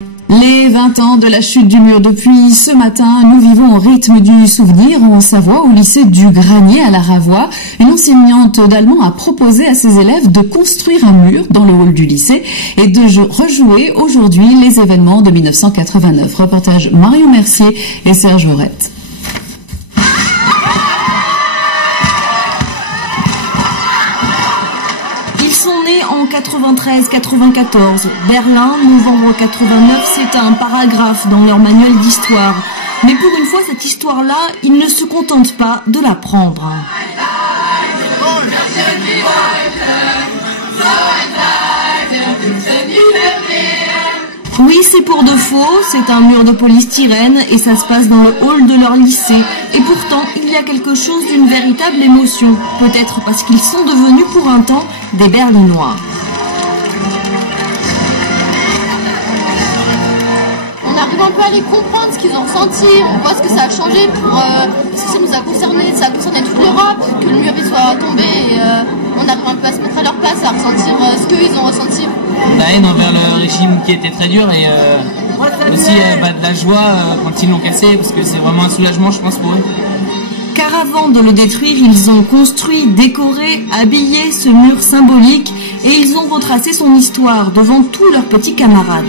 Les 20 ans de la chute du mur. Depuis ce matin, nous vivons au rythme du souvenir en Savoie, au lycée du Granier à la Ravoie. Une enseignante d'allemand a proposé à ses élèves de construire un mur dans le hall du lycée et de rejouer aujourd'hui les événements de 1989. Reportage Marion Mercier et Serge Aurette. En 93-94, Berlin, novembre 89, c'est un paragraphe dans leur manuel d'histoire. Mais pour une fois, cette histoire-là, ils ne se contentent pas de la prendre. Oui, c'est pour de faux, c'est un mur de polystyrène et ça se passe dans le hall de leur lycée. Et pourtant, il y a quelque chose d'une véritable émotion. Peut-être parce qu'ils sont devenus pour un temps des Berlinois. On arrive un peu à les comprendre, ce qu'ils ont ressenti, on voit ce que ça a changé, parce que ça nous a concerné, ça a concerné toute l'Europe, que le mur soit tombé et on arrive un peu à se mettre à leur place, à ressentir ce qu'ils ont ressenti. La haine envers le régime qui était très dur et aussi de la joie quand ils l'ont cassé, parce que c'est vraiment un soulagement, je pense, pour eux. Car avant de le détruire, ils ont construit, décoré, habillé ce mur symbolique et ils ont retracé son histoire devant tous leurs petits camarades.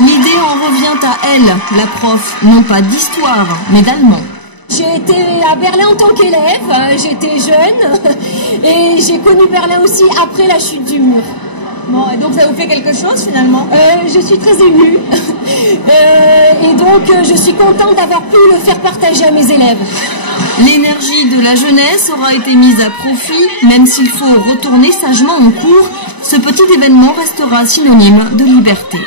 L'idée en revient à elle, la prof, non pas d'histoire, mais d'allemand. J'ai été à Berlin en tant qu'élève, j'étais jeune et j'ai connu Berlin aussi après la chute du mur. Bon, et donc ça vous fait quelque chose finalement? Je suis très émue et donc je suis contente d'avoir pu le faire partager à mes élèves. L'énergie de la jeunesse aura été mise à profit, même s'il faut retourner sagement en cours, ce petit événement restera synonyme de liberté.